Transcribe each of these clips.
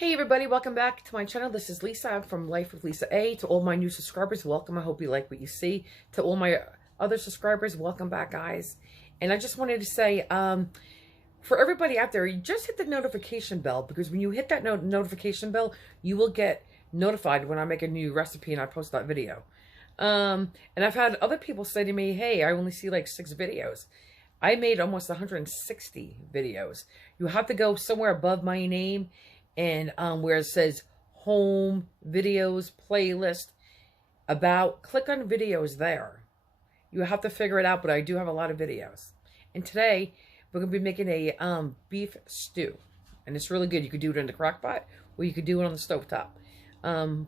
Hey everybody, welcome back to my channel. This is Lisa. I'm from Life with Lisa A. To all my new subscribers, welcome. I hope you like what you see. To all my other subscribers, welcome back, guys. And I just wanted to say, for everybody out there, you just hit the notification bell, because when you hit that notification bell, you will get notified when I make a new recipe and I post that video. And I've had other people say to me, hey, I only see like 6 videos. I made almost 160 videos. You have to go somewhere above my name and where it says home, videos, playlist, about, click on videos there. You have to figure it out, but I do have a lot of videos. And today, we're going to be making a beef stew. And it's really good. You could do it in the crock pot, or you could do it on the stovetop.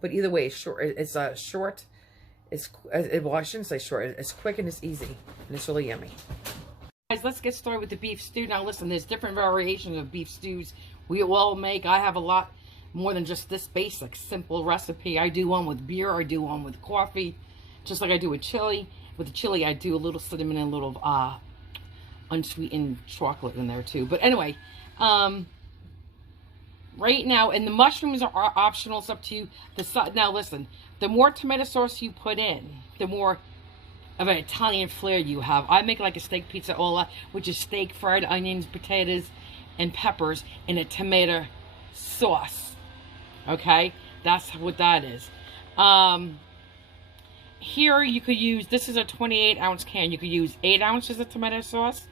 But either way, it's short. Well, I shouldn't say short. It's quick and it's easy. And it's really yummy. Guys, let's get started with the beef stew. Now listen, there's different variations of beef stews we all make. I have a lot more than just this basic, simple recipe. I do one with beer, I do one with coffee, just like I do with chili. With the chili, I do a little cinnamon and a little unsweetened chocolate in there too. But anyway, right now, and the mushrooms are optional, it's up to you. Now listen, the more tomato sauce you put in, the more of an Italian flair you have. I make like a steak pizzaola, which is steak, fried onions, potatoes, and peppers in a tomato sauce. Okay, that's what that is. Here you could use, this is a 28-ounce can. You could use 8 ounces of tomato sauce.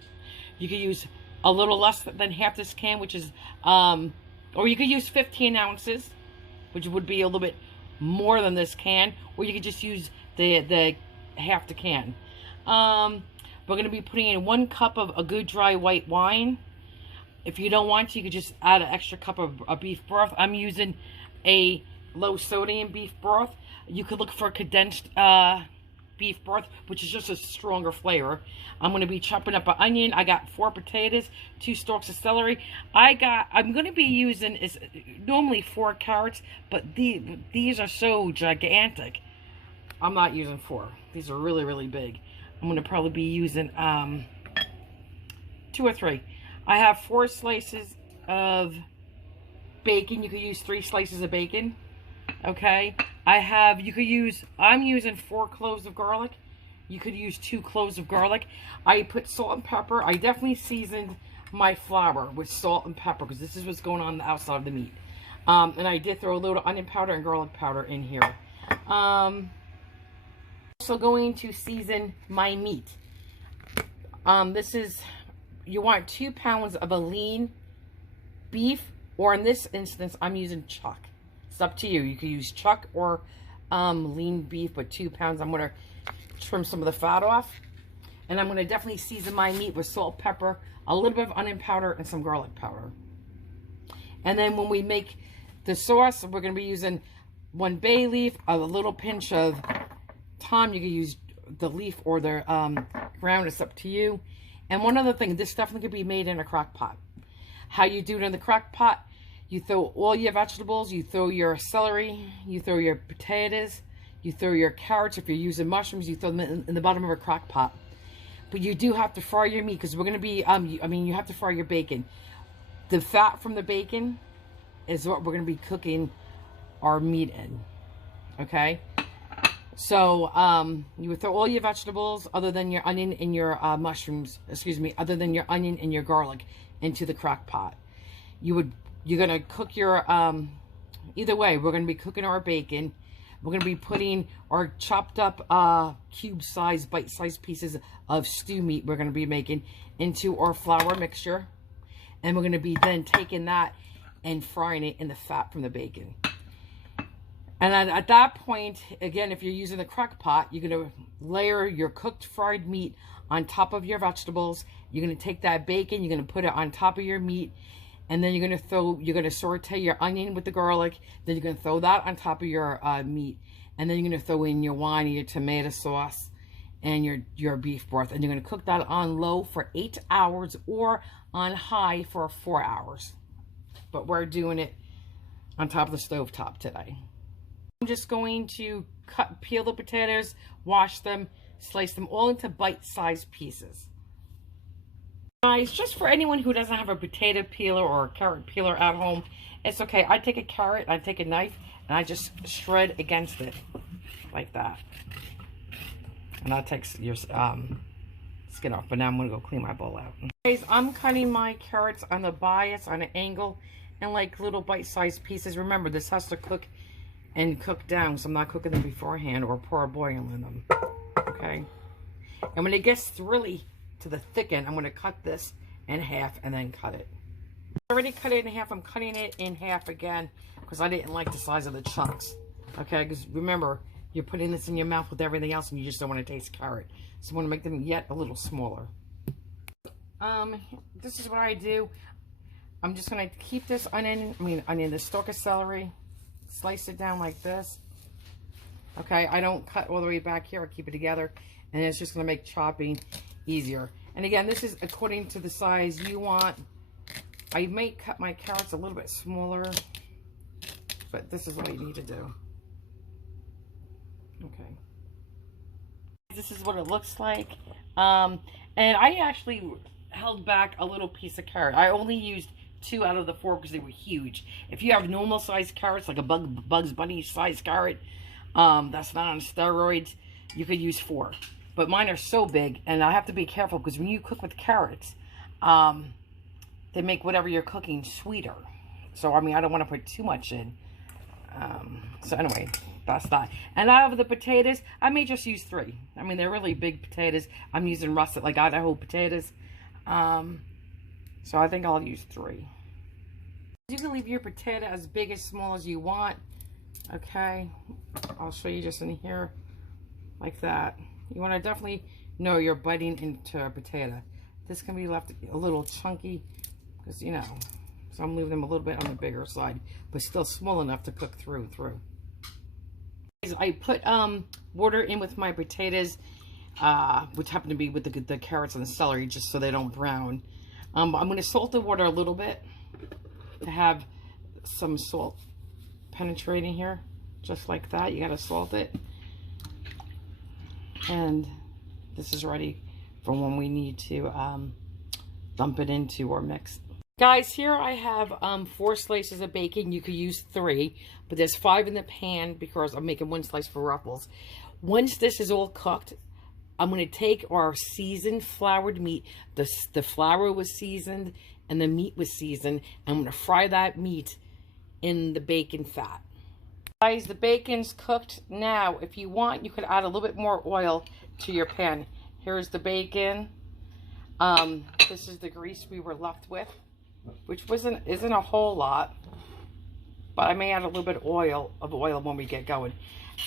You could use a little less than half this can, which is, or you could use 15 ounces, which would be a little bit more than this can, or you could just use the half the can. We're going to be putting in 1 cup of a good dry white wine. If you don't want to, you could just add an extra cup of beef broth. I'm using a low sodium beef broth. You could look for a condensed beef broth, which is just a stronger flavor. I'm going to be chopping up an onion. I got 4 potatoes, 2 stalks of celery. I'm going to be using is normally 4 carrots, but these are so gigantic. I'm not using 4. These are really, really big. I'm going to probably be using 2 or 3. I have 4 slices of bacon. You could use 3 slices of bacon. Okay. I'm using 4 cloves of garlic. You could use 2 cloves of garlic. I put salt and pepper. I definitely seasoned my flour with salt and pepper, because this is what's going on the outside of the meat. And I did throw a little onion powder and garlic powder in here. Also going to season my meat. You want 2 pounds of a lean beef, or in this instance, I'm using chuck. It's up to you. You could use chuck or lean beef, but 2 pounds. I'm going to trim some of the fat off. And I'm going to definitely season my meat with salt, pepper, a little bit of onion powder, and some garlic powder. And then when we make the sauce, we're going to be using 1 bay leaf, a little pinch of thyme. You can use the leaf or the ground. It's up to you. And one other thing, this definitely could be made in a crock pot. How you do it in the crock pot, you throw all your vegetables, you throw your celery, you throw your potatoes, you throw your carrots. If you're using mushrooms, you throw them in the bottom of a crock pot. But you do have to fry your meat, because we're going to be, you have to fry your bacon. The fat from the bacon is what we're going to be cooking our meat in. Okay? So, you would throw all your vegetables, other than your onion and your other than your onion and your garlic, into the crock pot. You're going to cook your, either way, we're going to be cooking our bacon. We're going to be putting our chopped up, cube-sized, bite-sized pieces of stew meat we're going to be making into our flour mixture. And we're going to be then taking that and frying it in the fat from the bacon. And then at that point, again, if you're using the crock pot, you're going to layer your cooked fried meat on top of your vegetables. You're going to take that bacon, you're going to put it on top of your meat, and then you're going to saute your onion with the garlic. Then you're going to throw that on top of your meat, and then you're going to throw in your wine and your tomato sauce and your beef broth, and you're going to cook that on low for 8 hours or on high for 4 hours. But we're doing it on top of the stove top today. I'm just going to peel the potatoes, wash them, slice them all into bite-sized pieces. Guys, just for anyone who doesn't have a potato peeler or a carrot peeler at home, it's okay. I take a carrot, I take a knife, and I just shred against it like that. And that takes your skin off. But now I'm going to go clean my bowl out. Guys, I'm cutting my carrots on the bias, on an angle, and like little bite-sized pieces. Remember, this has to cook and cook down, so I'm not cooking them beforehand or pour boil in them. Okay? And when it gets really to the thick end, I'm going to cut this in half and then cut it. I already cut it in half. I'm cutting it in half again because I didn't like the size of the chunks. Okay, because remember, you're putting this in your mouth with everything else and you just don't want to taste carrot. So I want to make them yet a little smaller. This is what I do. I'm just going to keep this the stalk of celery, slice it down like this. Okay, I don't cut all the way back here. I keep it together. And it's just going to make chopping easier. And again, this is according to the size you want. I may cut my carrots a little bit smaller, but this is what I need to do. Okay. This is what it looks like. And I actually held back a little piece of carrot. I only used 2 out of the 4 because they were huge. If you have normal sized carrots, like a Bugs Bunny sized carrot, that's not on steroids, you could use 4. But mine are so big, and I have to be careful because when you cook with carrots, they make whatever you're cooking sweeter. So, I mean, I don't want to put too much in. So, anyway, that's that. And out of the potatoes, I may just use 3. I mean, they're really big potatoes. I'm using russet, like Idaho potatoes. So, I think I'll use 3. You can leave your potato as big as small as you want. Okay. I'll show you just in here. Like that. You want to definitely know you're biting into a potato. This can be left a little chunky because, you know, so I'm leaving them a little bit on the bigger side, but still small enough to cook through. I put water in with my potatoes, which happen to be with the carrots and the celery, just so they don't brown. I'm going to salt the water a little bit to have some salt penetrating here, just like that. You got to salt it. And this is ready for when we need to dump it into our mix. Guys, here I have 4 slices of bacon. You could use 3, but there's 5 in the pan because I'm making 1 slice for Ruffles. Once this is all cooked, I'm going to take our seasoned floured meat. The flour was seasoned and the meat was seasoned. I'm going to fry that meat in the bacon fat. Guys, the bacon's cooked now. If you want, you could add a little bit more oil to your pan. Here's the bacon. This is the grease we were left with, which isn't a whole lot, but I may add a little bit of oil when we get going.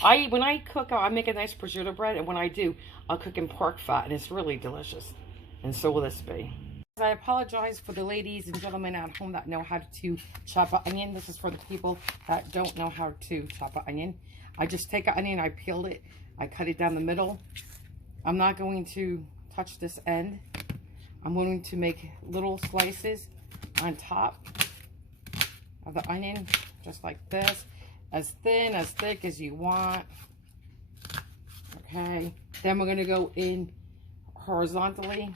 When I cook, I make a nice prosciutto bread, and when I do, I'll cook in pork fat, and it's really delicious. And so will this be. I apologize for the ladies and gentlemen at home that know how to chop an onion. This is for the people that don't know how to chop an onion. I just take an onion, I peel it, I cut it down the middle. I'm not going to touch this end. I'm going to make little slices on top of the onion, just like this. As thin, as thick as you want. Okay. Then we're going to go in horizontally.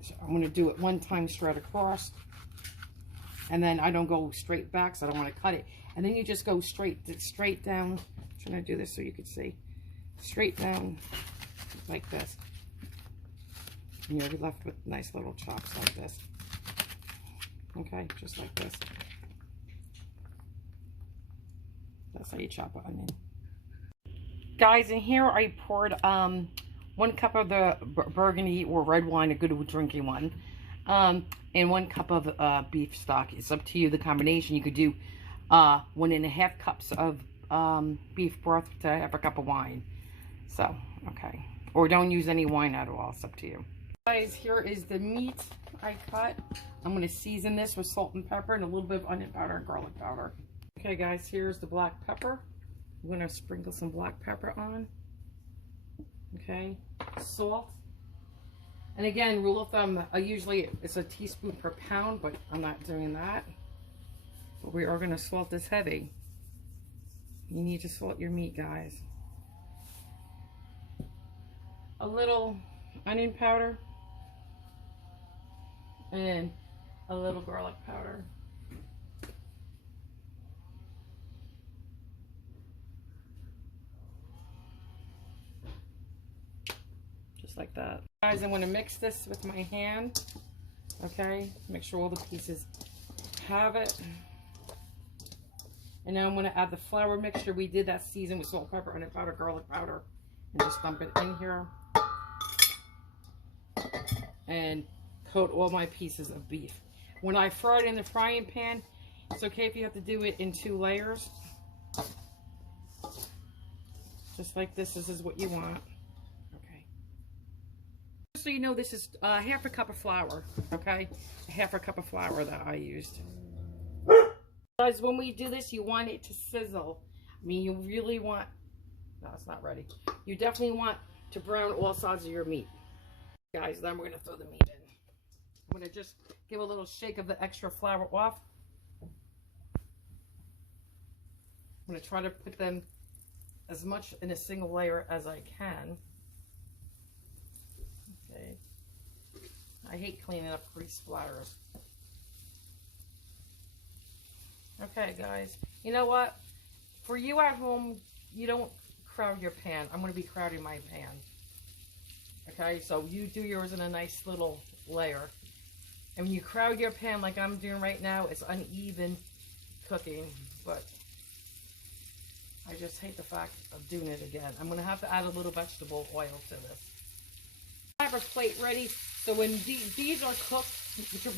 So I'm going to do it 1 time straight across. And then I don't go straight back, so I don't want to cut it. And then you just go straight down. I'm trying to do this so you can see. Straight down like this. And you'll be left with nice little chops like this. Okay, just like this. That's how you chop an onion. Guys, in here I poured 1 cup of the burgundy or red wine, a good drinking one, and 1 cup of beef stock. It's up to you, the combination. You could do 1.5 cups of beef broth to half a cup of wine. So, okay. Or don't use any wine at all. It's up to you. Guys, here is the meat I cut. I'm going to season this with salt and pepper and a little bit of onion powder and garlic powder. Okay, guys, here's the black pepper. I'm going to sprinkle some black pepper on. Okay, salt. And again, rule of thumb, usually it's a teaspoon per pound, but I'm not doing that. But we are going to salt this heavy. You need to salt your meat, guys. A little onion powder. And a little garlic powder. Just like that. Guys, I'm going to mix this with my hand. Okay, make sure all the pieces have it. And now I'm going to add the flour mixture. We did that season with salt, pepper, onion powder, garlic powder. And just dump it in here. And coat all my pieces of beef. When I fry it in the frying pan, it's okay if you have to do it in 2 layers. Just like this is what you want. Okay. So you know, this is half a cup of flour, okay? Half a cup of flour that I used. Guys, when we do this, you want it to sizzle. I mean, you really want... No, it's not ready. You definitely want to brown all sides of your meat. Guys, then we're going to throw the meat in. I'm going to just give a little shake of the extra flour off. I'm going to try to put them as much in a single layer as I can. Okay. I hate cleaning up grease splatters. Okay, guys. You know what? For you at home, you don't crowd your pan. I'm going to be crowding my pan. Okay, so you do yours in a nice little layer. And when you crowd your pan like I'm doing right now, it's uneven cooking. But I just hate the fact of doing it again. I'm going to have to add a little vegetable oil to this. I have a plate ready. So when these are cooked,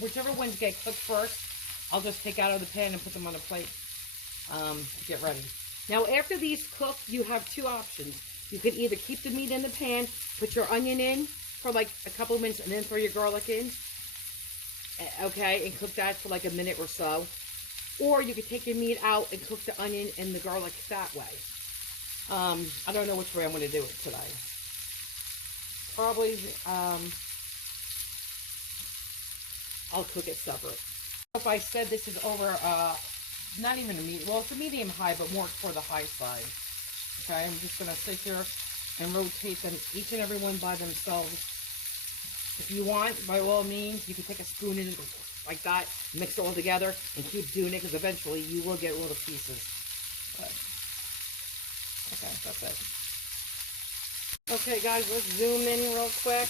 whichever ones get cooked first, I'll just take out of the pan and put them on a plate to get ready. Now, after these cook, you have 2 options. You can either keep the meat in the pan, put your onion in for like a couple of minutes, and then throw your garlic in. Okay, and cook that for like a minute or so. Or you could take your meat out and cook the onion and the garlic that way. I don't know which way I'm going to do it today. Probably, I'll cook it separate. If I said this is over, not even a medium, well, it's a medium high, but more for the high side. Okay, I'm just going to sit here and rotate them, each and every one by themselves. If you want, by all means, you can take a spoon in like that, mix it all together, and keep doing it, because eventually you will get little pieces. But, okay, that's it. Okay, guys, let's zoom in real quick.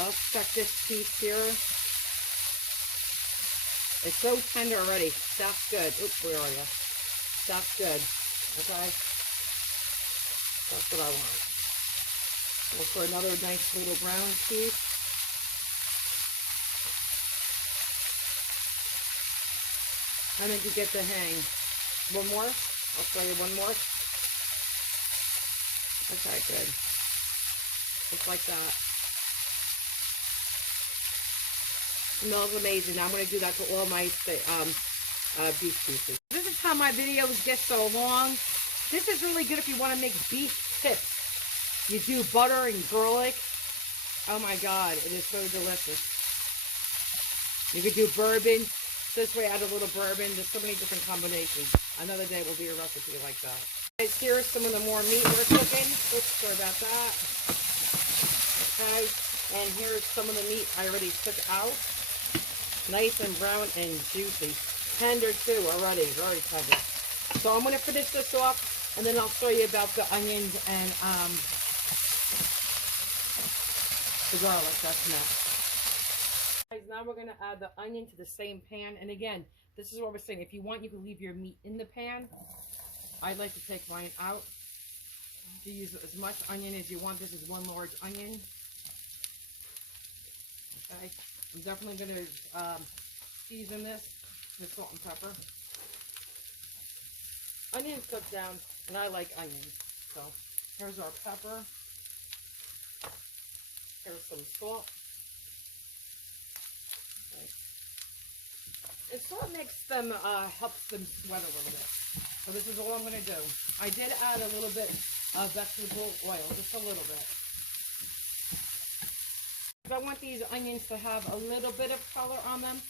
I'll check this piece here. It's so tender already. That's good. Oops, where are you? That's good. Okay? That's what I want. Look for another nice little brown piece. I think you get the hang. One more? I'll show you one more. Okay, good. Just like that. Smells amazing. I'm going to do that to all my beef pieces. This is how my videos get so long. This is really good if you want to make beef tips. You do butter and garlic. Oh my God, it is so delicious. You could do bourbon. This way, add a little bourbon. There's so many different combinations. Another day will be a recipe like that. Guys, here's some of the more meat we're cooking. Oops, sorry about that. Okay, and here's some of the meat I already took out. Nice and brown and juicy. Tender too already, very tender. So I'm going to finish this off, and then I'll show you about the onions and the garlic. That's next. Guys, now we're going to add the onion to the same pan. And again, this is what we're saying. If you want, you can leave your meat in the pan. I'd like to take mine out. You use as much onion as you want. This is one large onion. Okay. I'm definitely going to season this with salt and pepper. Onions cook down, and I like onions. So here's our pepper. Here's some salt. Okay. And salt makes them, helps them sweat a little bit. So this is all I'm going to do. I did add a little bit of vegetable oil, just a little bit. I want these onions to have a little bit of color on them.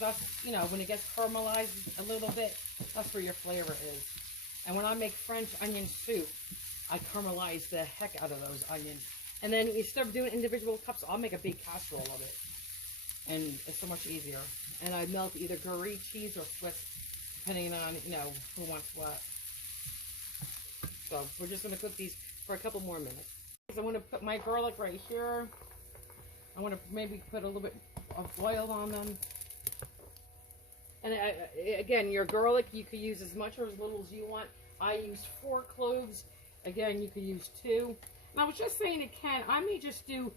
That's, you know, when it gets caramelized a little bit, that's where your flavor is. And when I make French onion soup, I caramelize the heck out of those onions. And then instead of doing individual cups, I'll make a big casserole of it. and it's so much easier. And I melt either Gruyere cheese or Swiss, depending on, you know, who wants what. So we're just going to cook these for a couple more minutes. I'm going to put my garlic right here. I want to maybe put a little bit of oil on them. And again, your garlic, you could use as much or as little as you want. I used 4 cloves. Again, you could use 2. And I was just saying to Ken, I may just do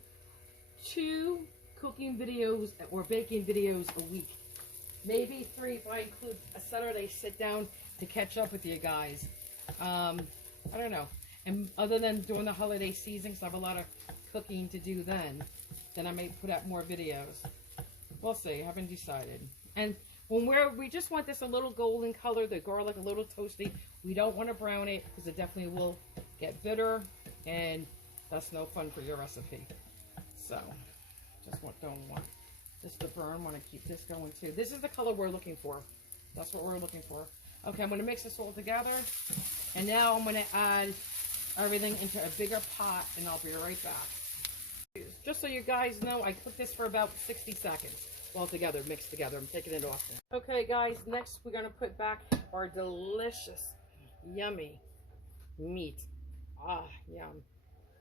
2 cooking videos or baking videos a week. Maybe 3 if I include a Saturday sit down to catch up with you guys. I don't know. And other than during the holiday season, because I have a lot of cooking to do then I may put out more videos. We'll see. I haven't decided. And when we just want this a little golden color, the garlic a little toasty. We don't want to brown it because it definitely will get bitter, and that's no fun for your recipe. So, don't want this to burn. Want to keep this going too. This is the color we're looking for. That's what we're looking for. Okay, I'm going to mix this all together, and now I'm going to add everything into a bigger pot, and I'll be right back. Just so you guys know, I cooked this for about 60 seconds. All together, mixed together. I'm taking it off now. Okay, guys, next we're going to put back our delicious, yummy meat. Ah, yum.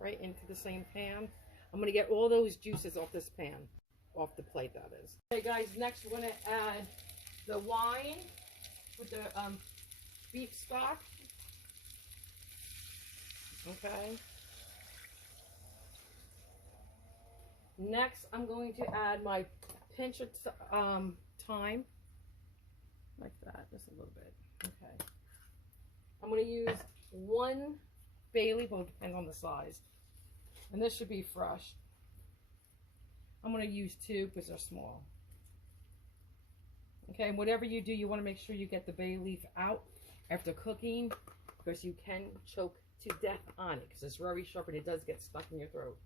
Right into the same pan. I'm going to get all those juices off this pan. Off the plate, that is. Okay, guys, next we're going to add the wine with the beef stock. Okay. Next, I'm going to add my pinch of thyme, like that, just a little bit. Okay. I'm going to use 1 bay leaf, well, it depends on the size, and this should be fresh. I'm going to use 2 because they're small. Okay, and whatever you do, you want to make sure you get the bay leaf out after cooking, because you can choke to death on it because it's very sharp and it does get stuck in your throat.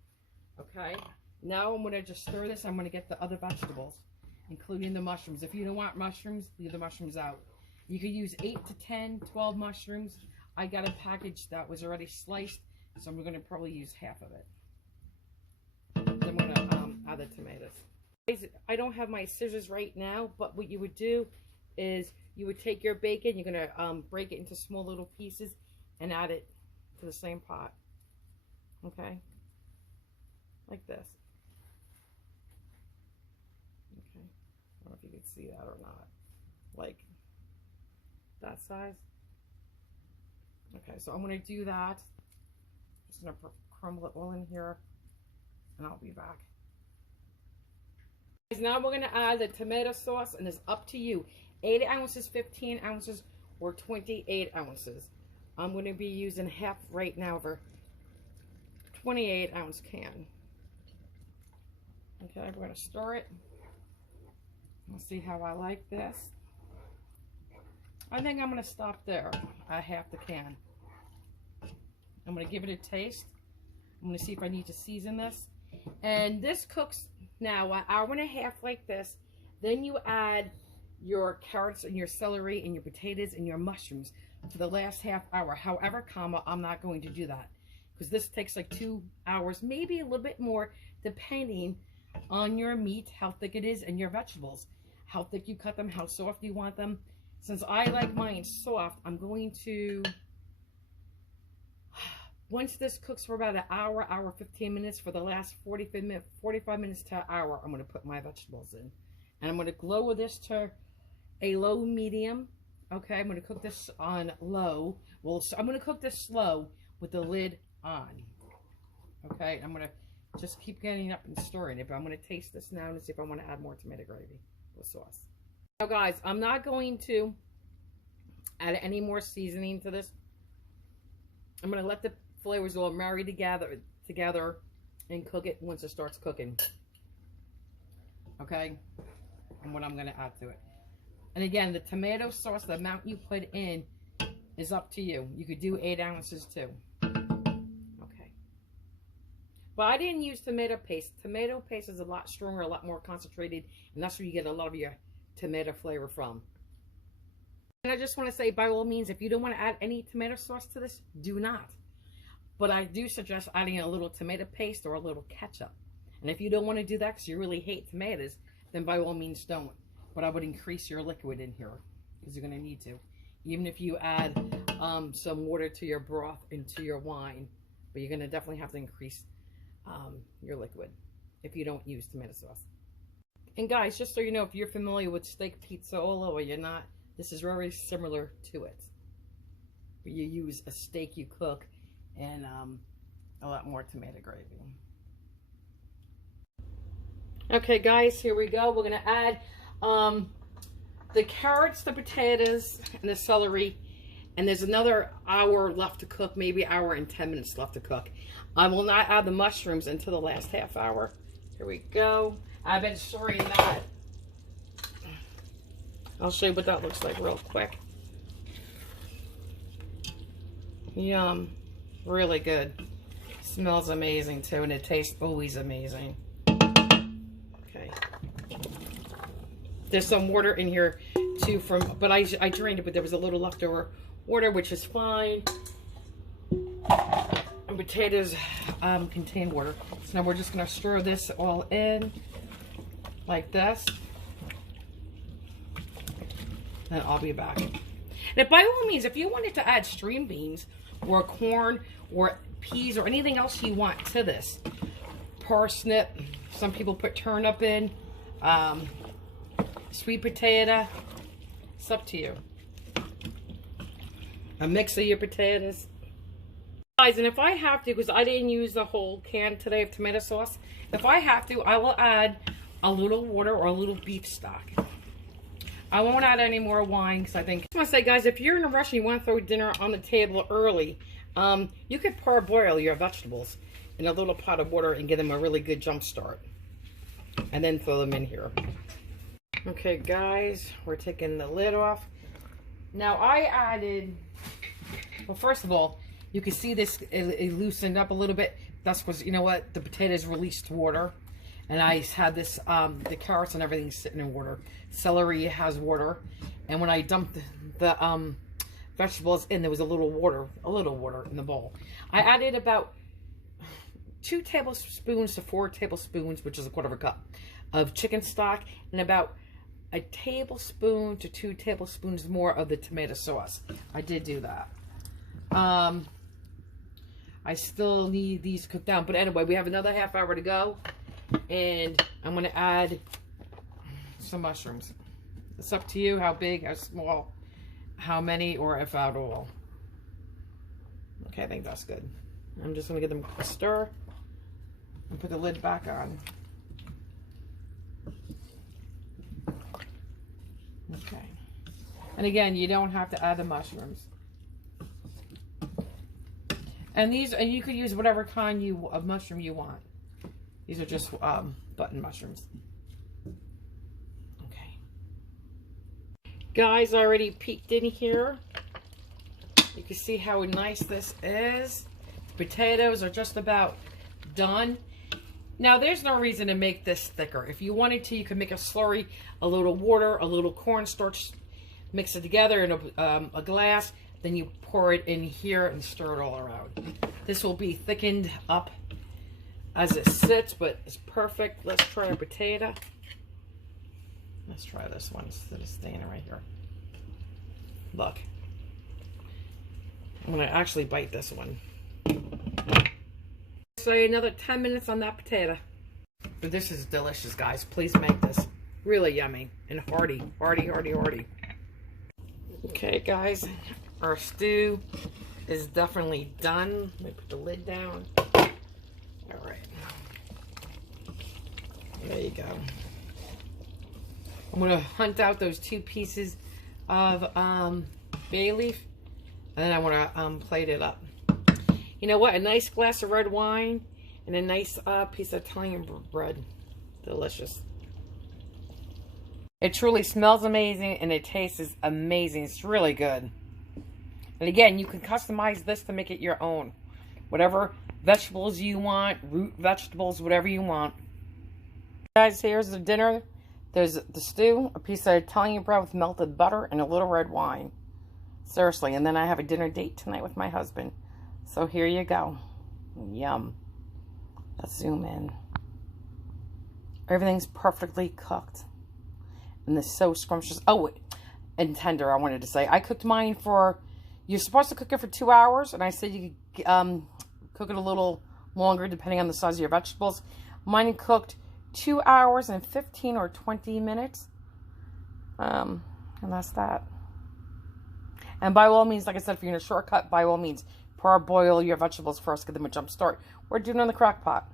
Okay. Now I'm going to just stir this. I'm going to get the other vegetables, including the mushrooms. If you don't want mushrooms, leave the mushrooms out. You could use 8 to 10, 12 mushrooms. I got a package that was already sliced, so I'm going to probably use half of it. Then I'm going to add the tomatoes. I don't have my scissors right now, but what you would do is you would take your bacon, you're going to break it into small little pieces and add it to the same pot. Okay? Like this. Okay, I don't know if you can see that or not. Like that size. Okay, so I'm going to do that. Just going to crumble it all in here, and I'll be back. Now we're going to add the tomato sauce, and it's up to you. 8 ounces, 15 ounces, or 28 ounces. I'm going to be using half right now of a 28 ounce can. Okay, we're going to stir it. We'll see how I like this. I think I'm going to stop there at half the can. I'm going to give it a taste. I'm going to see if I need to season this. And this cooks now an hour and a half like this. Then you add your carrots and your celery and your potatoes and your mushrooms for the last half hour. However, I'm not going to do that because this takes like 2 hours, maybe a little bit more, depending on your meat, how thick it is, and your vegetables, how thick you cut them, how soft you want them. Since I like mine soft, I'm going to, once this cooks for about an hour, 15 minutes, for the last 45 minutes to an hour, I'm going to put my vegetables in. And I'm going to lower this to a low medium. Okay, I'm going to cook this on low. Well, I'm going to cook this slow with the lid on. Okay, I'm going to just keep getting up and stirring it, but I'm going to taste this now and see if I want to add more tomato gravy with sauce. Now, guys, I'm not going to add any more seasoning to this. I'm going to let the flavors all marry together and cook it once it starts cooking. Okay, and what I'm going to add to it. And again, the tomato sauce, the amount you put in is up to you. You could do 8 ounces too. But I didn't use tomato paste. Tomato paste is a lot stronger, a lot more concentrated, and that's where you get a lot of your tomato flavor from. And I just want to say, by all means, if you don't want to add any tomato sauce to this, do not. But I do suggest adding a little tomato paste or a little ketchup. And if you don't want to do that because you really hate tomatoes, then by all means don't. But I would increase your liquid in here because you're going to need to. Even if you add some water to your broth into your wine, but you're going to definitely have to increase your liquid if you don't use tomato sauce. And guys, just so you know, if you're familiar with steak pizzola or you're not, this is very similar to it. You use a steak you cook and a lot more tomato gravy. Okay guys, here we go. We're going to add the carrots, the potatoes, and the celery. And there's another hour left to cook, maybe an hour and 10 minutes left to cook. I will not add the mushrooms until the last half hour. Here we go. I've been storing that. I'll show you what that looks like real quick. Yum. Really good. Smells amazing too, and it tastes always amazing. Okay. There's some water in here too but I drained it, but there was a little leftover water, which is fine. And potatoes contain water. So now we're just going to stir this all in like this. And I'll be back. And by all means, if you wanted to add string beans or corn or peas or anything else you want to this, parsnip, some people put turnip in, sweet potato, it's up to you. A mix of your potatoes. Guys, and if I have to, because I didn't use the whole can today of tomato sauce, if I have to, I will add a little water or a little beef stock. I won't add any more wine because I think, I just want to say, guys, if you're in a rush and you want to throw dinner on the table early, you could parboil your vegetables in a little pot of water and give them a really good jump start. And then throw them in here. Okay, guys, we're taking the lid off. Now, I added, well, first of all, you can see this, it loosened up a little bit. That's because, you know what, the potatoes released water. And I had this, the carrots and everything sitting in water. Celery has water. And when I dumped the vegetables in, there was a little water in the bowl. I added about 2 tablespoons to 4 tablespoons, which is a 1/4 cup, of chicken stock, and about a tablespoon to 2 tablespoons more of the tomato sauce. I did do that. I still need these cooked down. But anyway, we have another half hour to go. And I'm going to add some mushrooms. It's up to you how big, how small, how many, or if at all. Okay, I think that's good. I'm just going to give them a stir and put the lid back on. Okay. And again, you don't have to add the mushrooms. And these, and you could use whatever kind of mushroom you want. These are just button mushrooms. Okay. Guys, I already peeked in here. You can see how nice this is. The potatoes are just about done. Now, there's no reason to make this thicker. If you wanted to, you could make a slurry, a little water, a little cornstarch, mix it together in a glass. Then you pour it in here and stir it all around. This will be thickened up as it sits, but it's perfect. Let's try a potato. Let's try this one instead of staying right here. Look. I'm going to actually bite this one. Say another 10 minutes on that potato. But this is delicious, guys. Please make this. Really yummy and hearty. Hearty, hearty, hearty. Okay, guys. Our stew is definitely done. Let me put the lid down. All right. There you go. I'm going to hunt out those 2 pieces of bay leaf. And then I want to plate it up. You know what? A nice glass of red wine and a nice piece of Italian bread. Delicious. It truly smells amazing and it tastes amazing. It's really good. And again, you can customize this to make it your own. Whatever vegetables you want, root vegetables, whatever you want. Guys, here's the dinner. There's the stew, a piece of Italian bread with melted butter, and a little red wine. Seriously, and then I have a dinner date tonight with my husband. So here you go. Yum. Let's zoom in. Everything's perfectly cooked. And this is so scrumptious. Oh, and tender, I wanted to say. I cooked mine for, you're supposed to cook it for 2 hours. And I said you could cook it a little longer depending on the size of your vegetables. Mine cooked 2 hours and 15 or 20 minutes. And that's that. And by all means, like I said, if you're in a shortcut, by all means, parboil your vegetables first, give them a jump start. We're doing it on the crock pot.